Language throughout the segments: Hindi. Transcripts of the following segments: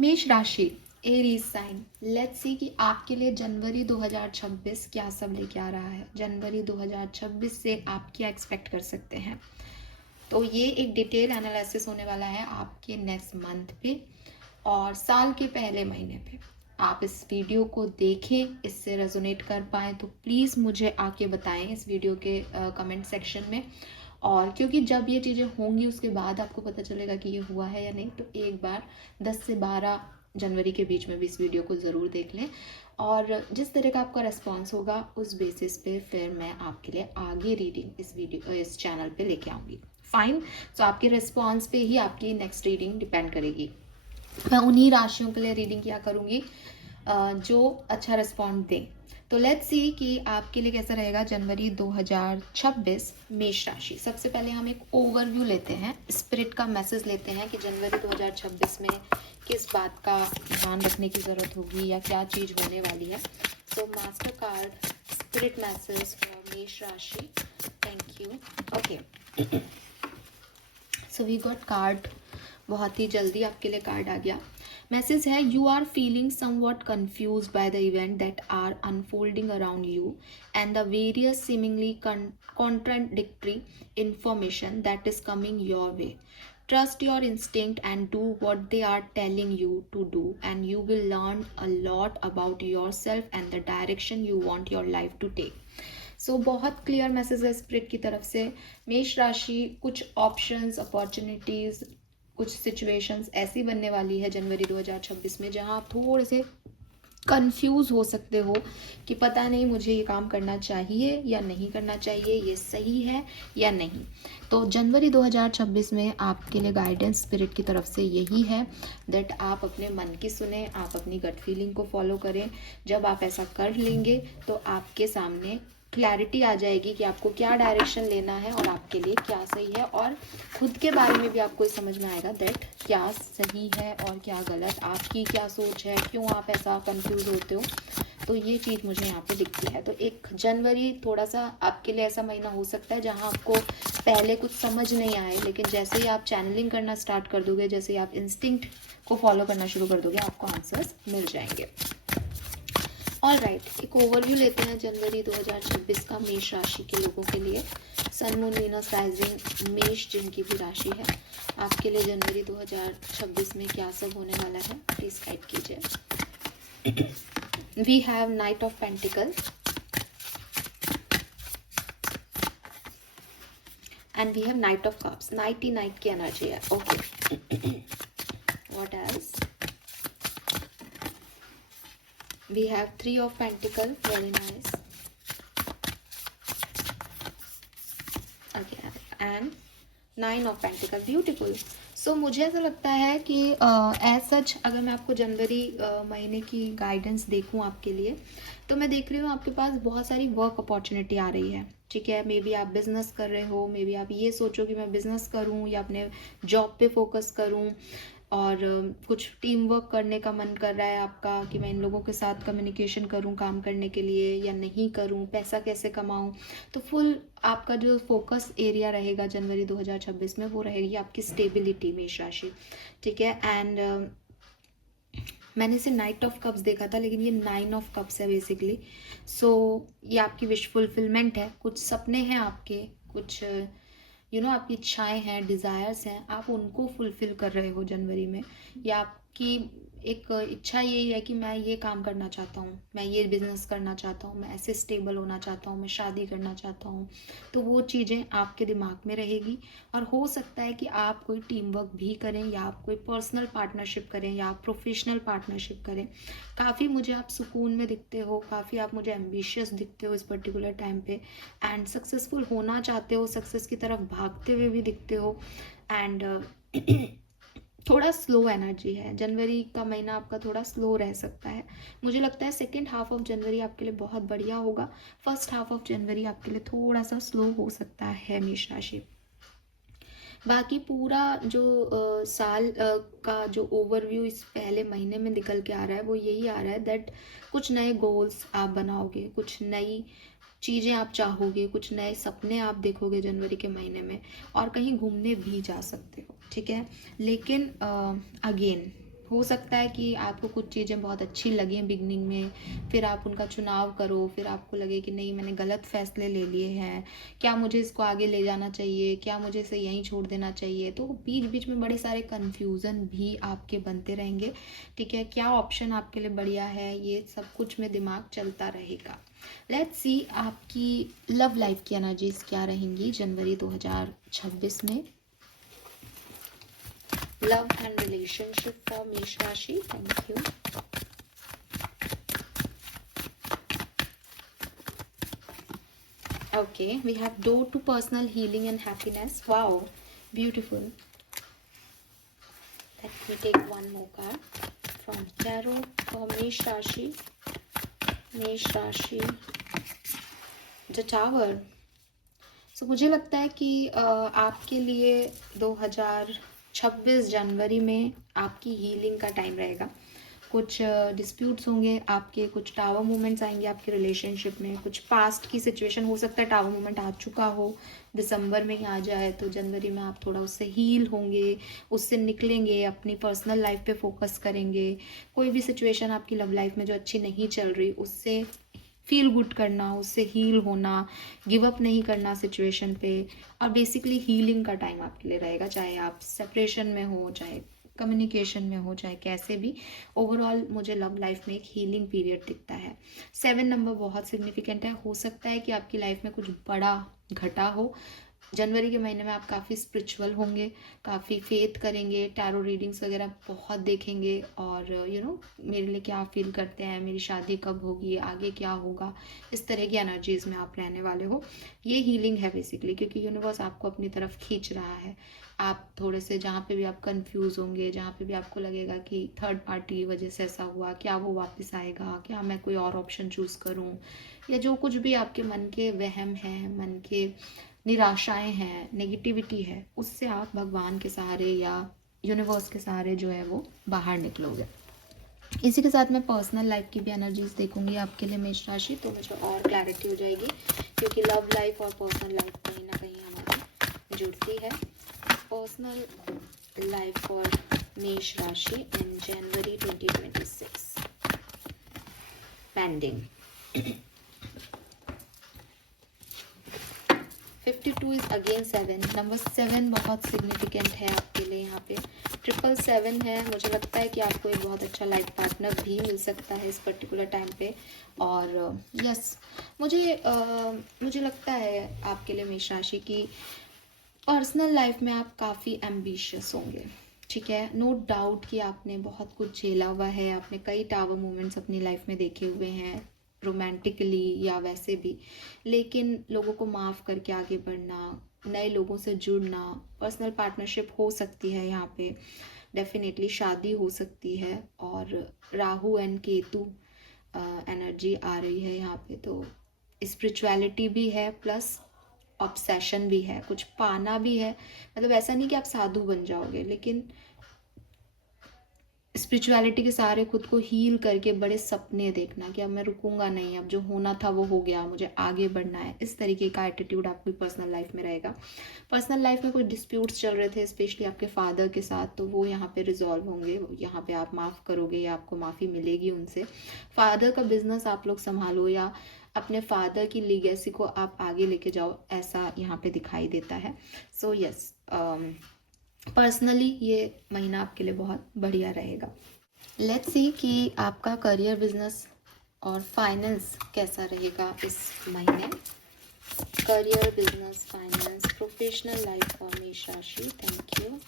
मेष राशि, एरीज साइन। लेट्स सी कि आपके लिए जनवरी 2026 क्या सब लेके आ रहा है। जनवरी 2026 से आप क्या एक्सपेक्ट कर सकते हैं। तो ये एक डिटेल एनालिसिस होने वाला है आपके नेक्स्ट मंथ पे और साल के पहले महीने पे। आप इस वीडियो को देखें, इससे रेजोनेट कर पाएँ तो प्लीज़ मुझे आके बताएं इस वीडियो के कमेंट सेक्शन में। और क्योंकि जब ये चीज़ें होंगी उसके बाद आपको पता चलेगा कि ये हुआ है या नहीं, तो एक बार 10 से 12 जनवरी के बीच में भी इस वीडियो को ज़रूर देख लें। और जिस तरह का आपका रिस्पॉन्स होगा उस बेसिस पे फिर मैं आपके लिए आगे रीडिंग इस चैनल पे लेके आऊँगी। फाइन। तो आपके रिस्पॉन्स पे ही आपकी नेक्स्ट रीडिंग डिपेंड करेगी। मैं उन्हीं राशियों के लिए रीडिंग किया करूँगी जो अच्छा रिस्पॉन्ड दें। तो लेट्स सी कि आपके लिए कैसा रहेगा जनवरी 2026 मेष राशि। सबसे पहले हम एक ओवरव्यू लेते हैं, स्पिरिट का मैसेज लेते हैं कि जनवरी 2026 में किस बात का ध्यान रखने की ज़रूरत होगी या क्या चीज़ होने वाली है। So master card spirit message for मेष राशि। Thank you. Okay, so we got card. बहुत ही जल्दी आपके लिए कार्ड आ गया। मैसेज है, you are feeling somewhat confuse by the event that are unfolding around you and the various seemingly contradictory information that is coming your way. Trust your instinct and do what they are telling you to do, and you will learn a lot about yourself and the direction you want your life to take. सो बहुत क्लियर मैसेज है स्पिरिट की तरफ से। मेष राशि, कुछ ऑप्शंस, अपॉर्चुनिटीज़, कुछ सिचुएशंस ऐसी बनने वाली है जनवरी 2026 में जहां आप थोड़े से कंफ्यूज हो सकते हो कि पता नहीं मुझे ये काम करना चाहिए या नहीं करना चाहिए, ये सही है या नहीं। तो जनवरी 2026 में आपके लिए गाइडेंस स्पिरिट की तरफ से यही है दैट आप अपने मन की सुने, आप अपनी गट फीलिंग को फॉलो करें। जब आप ऐसा कर लेंगे तो आपके सामने क्लैरिटी आ जाएगी कि आपको क्या डायरेक्शन लेना है और आपके लिए क्या सही है, और खुद के बारे में भी आपको समझ में आएगा दैट क्या सही है और क्या गलत, आपकी क्या सोच है, क्यों आप ऐसा कंफ्यूज होते हो। तो ये चीज़ मुझे यहाँ पे दिखती है। तो एक जनवरी थोड़ा सा आपके लिए ऐसा महीना हो सकता है जहाँ आपको पहले कुछ समझ नहीं आए, लेकिन जैसे ही आप चैनलिंग करना स्टार्ट कर दोगे, जैसे ही आप इंस्टिंक्ट को फॉलो करना शुरू कर दोगे, आपको आंसर्स मिल जाएंगे। ऑलराइट, एक ओवरव्यू लेते हैं जनवरी 2026 का मेष राशि के लोगों के लिए। सन, मून, वीनस, राइजिंग मेष जिनकी भी राशि है, आपके लिए जनवरी 2026 में क्या सब होने वाला है, प्लीज गाइड कीजिए। We have knight of pentacle and we have knight of cups. Knight ही नाइट की एनर्जी है। Okay, what else? We have 3 of Pentacles, very nice. Okay, and 9 of Pentacles, beautiful. So मुझे ऐसा लगता है कि एज सच अगर मैं आपको जनवरी महीने की गाइडेंस देखूं आपके लिए, तो मैं देख रही हूँ आपके पास बहुत सारी वर्क अपॉर्चुनिटी आ रही है। ठीक है, मे बी आप बिजनेस कर रहे हो, मे बी आप ये सोचो कि मैं बिजनेस करूँ या अपने जॉब पे फोकस करूँ, और कुछ टीम वर्क करने का मन कर रहा है आपका कि मैं इन लोगों के साथ कम्युनिकेशन करूं काम करने के लिए या नहीं करूं, पैसा कैसे कमाऊं। तो फुल आपका जो फोकस एरिया रहेगा जनवरी 2026 में वो रहेगी आपकी स्टेबिलिटी मेष राशि। ठीक है, एंड मैंने इसे नाइट ऑफ कप्स देखा था लेकिन ये 9 ऑफ कप्स है बेसिकली। सो ये आपकी विश फुलफिलमेंट है, कुछ सपने हैं आपके, कुछ आपकी इच्छाएं हैं, डिज़ायर्स हैं, आप उनको फुलफिल कर रहे हो जनवरी में। या आपकी एक इच्छा यही है कि मैं ये काम करना चाहता हूँ, मैं ये बिजनेस करना चाहता हूँ, मैं ऐसे स्टेबल होना चाहता हूँ, मैं शादी करना चाहता हूँ। तो वो चीज़ें आपके दिमाग में रहेगी, और हो सकता है कि आप कोई टीम वर्क भी करें या आप कोई पर्सनल पार्टनरशिप करें या आप प्रोफेशनल पार्टनरशिप करें। काफ़ी मुझे आप सुकून में दिखते हो, काफ़ी आप मुझे एम्बिशियस दिखते हो इस पर्टिकुलर टाइम पे, एंड सक्सेसफुल होना चाहते हो, सक्सेस की तरफ भागते हुए भी दिखते हो। एंड थोड़ा स्लो एनर्जी है, जनवरी का महीना आपका थोड़ा स्लो रह सकता है। मुझे लगता है सेकेंड हाफ ऑफ जनवरी आपके लिए बहुत बढ़िया होगा, फर्स्ट हाफ ऑफ जनवरी आपके लिए थोड़ा सा स्लो हो सकता है मेष राशि। बाकी पूरा जो साल का जो ओवरव्यू इस पहले महीने में निकल के आ रहा है वो यही आ रहा है दैट कुछ नए गोल्स आप बनाओगे, कुछ नई चीज़ें आप चाहोगे, कुछ नए सपने आप देखोगे जनवरी के महीने में, और कहीं घूमने भी जा सकते हो। ठीक है, लेकिन अगेन हो सकता है कि आपको कुछ चीज़ें बहुत अच्छी लगें बिगनिंग में, फिर आप उनका चुनाव करो, फिर आपको लगे कि नहीं मैंने गलत फैसले ले लिए हैं, क्या मुझे इसको आगे ले जाना चाहिए, क्या मुझे इसे यहीं छोड़ देना चाहिए। तो बीच बीच में बड़े सारे कन्फ्यूज़न भी आपके बनते रहेंगे, ठीक है। क्या ऑप्शन आपके लिए बढ़िया है, ये सब कुछ में दिमाग चलता रहेगा। लेट्स सी आपकी लव लाइफ की एनर्जीज क्या रहेंगी जनवरी 2026 में। लव एंड रिलेशनशिप फॉर मेष राशि, thank you. Okay, we have door to personal healing and happiness. Wow, beautiful. Let me take one more card from tarot for Mesh Rashi. Mesh Rashi, the Tower. So मुझे लगता है कि आपके लिए 2026 जनवरी में आपकी हीलिंग का टाइम रहेगा। कुछ डिस्प्यूट्स होंगे आपके, कुछ टावर मूवमेंट्स आएंगे आपके रिलेशनशिप में, कुछ पास्ट की सिचुएशन हो सकता है टावर मूवमेंट आ चुका हो, दिसंबर में ही आ जाए, तो जनवरी में आप थोड़ा उससे हील होंगे, उससे निकलेंगे, अपनी पर्सनल लाइफ पे फोकस करेंगे। कोई भी सिचुएशन आपकी लव लाइफ में जो अच्छी नहीं चल रही, उससे फील गुड करना, उससे हील होना, गिव अप नहीं करना सिचुएशन पे, और बेसिकली हीलिंग का टाइम आपके लिए रहेगा, चाहे आप सेपरेशन में हो, चाहे कम्युनिकेशन में हो, चाहे कैसे भी। ओवरऑल मुझे लव लाइफ में एक हीलिंग पीरियड दिखता है। 7 नंबर बहुत सिग्निफिकेंट है। हो सकता है कि आपकी लाइफ में कुछ बड़ा घटा हो। जनवरी के महीने में आप काफ़ी स्पिरिचुअल होंगे, काफ़ी फेथ करेंगे, टैरो रीडिंग्स वगैरह बहुत देखेंगे, और मेरे लिए क्या फील करते हैं, मेरी शादी कब होगी, आगे क्या होगा, इस तरह की एनर्जीज में आप रहने वाले हो। ये हीलिंग है बेसिकली, क्योंकि यूनिवर्स आपको अपनी तरफ खींच रहा है। आप थोड़े से जहाँ पे भी आप कंफ्यूज होंगे, जहाँ पे भी आपको लगेगा कि थर्ड पार्टी की वजह से ऐसा हुआ, क्या वो वापस आएगा, क्या मैं कोई और ऑप्शन चूज़ करूँ, या जो कुछ भी आपके मन के वहम हैं, मन के निराशाएं हैं, नेगेटिविटी है, उससे आप भगवान के सहारे या यूनिवर्स के सहारे जो है वो बाहर निकलोगे। इसी के साथ मैं पर्सनल लाइफ की भी एनर्जीज देखूंगी आपके लिए मेष राशि, तो मुझे और क्लैरिटी हो जाएगी, क्योंकि लव लाइफ और पर्सनल लाइफ कहीं ना कहीं हमारी जुड़ती है। पर्सनल लाइफ फॉर मेष राशि इन जनवरी 2026 पेंडिंग। 52 is again 7। नंबर 7 बहुत सिग्निफिकेंट है आपके लिए। यहाँ पे 777 है। मुझे लगता है कि आपको एक बहुत अच्छा लाइफ पार्टनर भी मिल सकता है इस पर्टिकुलर टाइम पे। और यस, मुझे लगता है आपके लिए मेष राशि की पर्सनल लाइफ में आप काफ़ी एम्बिशियस होंगे, ठीक है। नो डाउट कि आपने बहुत कुछ झेला हुआ है, आपने कई टावर मोमेंट्स अपनी लाइफ में देखे हुए हैं, रोमांटिकली या वैसे भी, लेकिन लोगों को माफ़ करके आगे बढ़ना, नए लोगों से जुड़ना, पर्सनल पार्टनरशिप हो सकती है यहाँ पे, डेफिनेटली शादी हो सकती है, और राहु एंड केतु एनर्जी आ रही है यहाँ पे, तो स्पिरिचुअलिटी भी है प्लस ऑब्सेशन भी है, कुछ पाना भी है। मतलब ऐसा नहीं कि आप साधु बन जाओगे, लेकिन स्पिरिचुअलिटी के सहारे खुद को हील करके बड़े सपने देखना कि अब मैं रुकूंगा नहीं, अब जो होना था वो हो गया, मुझे आगे बढ़ना है, इस तरीके का एटीट्यूड आपकी पर्सनल लाइफ में रहेगा। पर्सनल लाइफ में कुछ डिस्प्यूट्स चल रहे थे स्पेशली आपके फादर के साथ, तो वो यहाँ पे रिजॉल्व होंगे, यहाँ पे आप माफ़ करोगे या आपको माफ़ी मिलेगी उनसे। फादर का बिजनेस आप लोग संभालो या अपने फादर की लीगेसी को आप आगे लेके जाओ, ऐसा यहाँ पे दिखाई देता है। सो यस, पर्सनली ये महीना आपके लिए बहुत बढ़िया रहेगा। लेट्स सी कि आपका करियर, बिजनेस और फाइनेंस कैसा रहेगा इस महीने। Career, business, finance, professional life for मेष राशि, थैंक यू।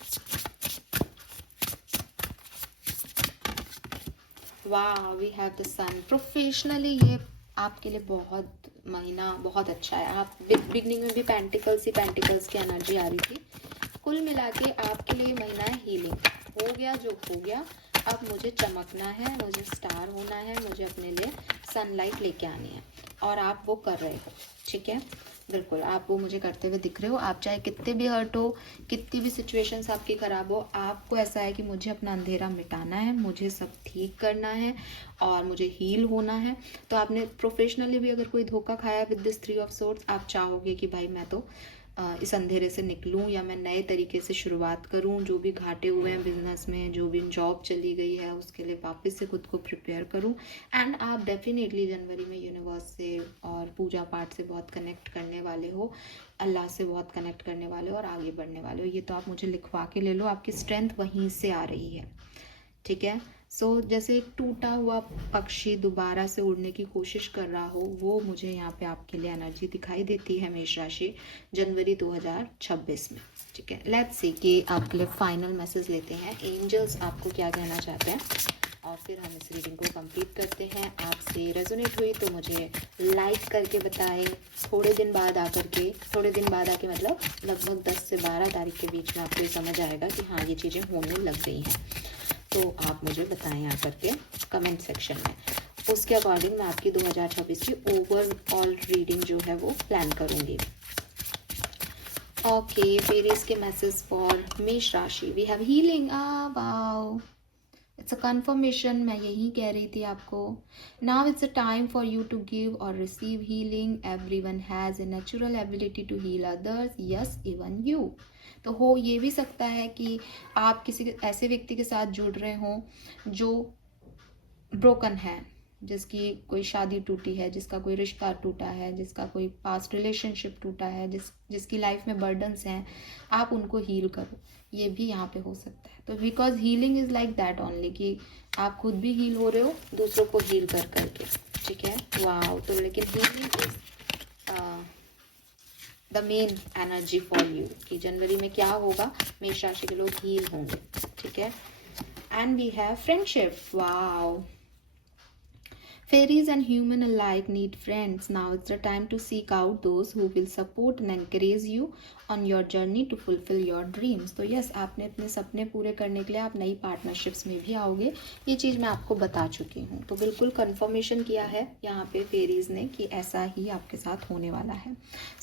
वाह, we have the sun. Professionally ये आपके लिए बहुत महीना बहुत अच्छा है। आप बिगनिंग में भी पेंटिकल्स की एनर्जी आ रही थी। कुल मिला के आपके लिए महीना है हीलिंग। हो गया जो हो गया, अब मुझे चमकना है, मुझे स्टार होना है, मुझे अपने लिए सनलाइट लेके आनी है, और आप वो कर रहे हो, ठीक है। बिल्कुल आप वो मुझे करते हुए दिख रहे हो। आप चाहे कितने भी हर्ट हो, कितनी भी सिचुएशंस आपकी ख़राब हो, आपको ऐसा है कि मुझे अपना अंधेरा मिटाना है, मुझे सब ठीक करना है और मुझे हील होना है। तो आपने प्रोफेशनली भी अगर कोई धोखा खाया विद दिस 3 ऑफ सोर्ड्स, आप चाहोगे कि भाई मैं तो इस अंधेरे से निकलूं या मैं नए तरीके से शुरुआत करूं, जो भी घाटे हुए हैं बिजनेस में, जो भी जॉब चली गई है उसके लिए वापस से खुद को प्रिपेयर करूं। एंड आप डेफिनेटली जनवरी में यूनिवर्स से और पूजा पाठ से बहुत कनेक्ट करने वाले हो, अल्लाह से बहुत कनेक्ट करने वाले हो और आगे बढ़ने वाले हो। ये तो आप मुझे लिखवा के ले लो, आपकी स्ट्रेंथ वहीं से आ रही है, ठीक है। सो जैसे एक टूटा हुआ पक्षी दोबारा से उड़ने की कोशिश कर रहा हो, वो मुझे यहाँ पे आपके लिए एनर्जी दिखाई देती है मेष राशि जनवरी 2026 में, ठीक है। लेट्स सी कि आपके लिए फाइनल मैसेज लेते हैं, एंजल्स आपको क्या कहना चाहते हैं, और फिर हम इस रीडिंग को कंप्लीट करते हैं। आपसे रेजोनेट हुई तो मुझे लाइक करके बताएं। थोड़े दिन बाद आके मतलब लगभग 10 से 12 तारीख के बीच में आपको समझ आएगा कि हाँ ये चीज़ें होने लग गई हैं, तो आप मुझे बताएं आकर के कमेंट सेक्शन में। उसके अकॉर्डिंग मैं आपकी 2026 की ओवरऑल रीडिंग जो है वो प्लान करूंगी। ओके, फिर इसके मैसेज फॉर मेष राशि, we have healing. Wow, it's a confirmation, मैं यही कह रही थी आपको। Now it's a time for you to give और receive healing. Everyone has a natural ability to heal others, yes even you. तो हो ये भी सकता है कि आप किसी ऐसे व्यक्ति के साथ जुड़ रहे हों जो ब्रोकन है, जिसकी कोई शादी टूटी है, जिसका कोई रिश्ता टूटा है, जिसका कोई पास्ट रिलेशनशिप टूटा है, जिसकी लाइफ में बर्डन्स हैं, आप उनको हील करो, ये भी यहाँ पे हो सकता है। तो because healing is like that only, कि आप खुद भी हील हो रहे हो दूसरों को हील कर करके, ठीक है। वाओ, तो लेकिन healing is the main energy for you, कि जनवरी में क्या होगा, मेष राशि के लोग हील होंगे, ठीक है। And we have friendship. Wow, fairies and human alike need friends. Now it's the time to seek out those who will support and encourage you on your journey to fulfill your dreams. तो यस, आपने अपने सपने पूरे करने के लिए आप नई पार्टनरशिप्स में भी आओगे, ये चीज़ मैं आपको बता चुकी हूँ। तो बिल्कुल कंफर्मेशन किया है यहाँ पे फेरीज ने कि ऐसा ही आपके साथ होने वाला है।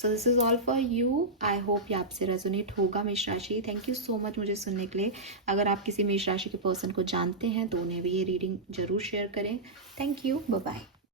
So this is all for you. I hope ये आपसे रेजोनेट होगा मेष राशि। थैंक यू सो मच मुझे सुनने के लिए। अगर आप किसी मेष राशि के पर्सन को जानते हैं तो उन्हें भी ये रीडिंग जरूर शेयर करें। Thank you, bye bye.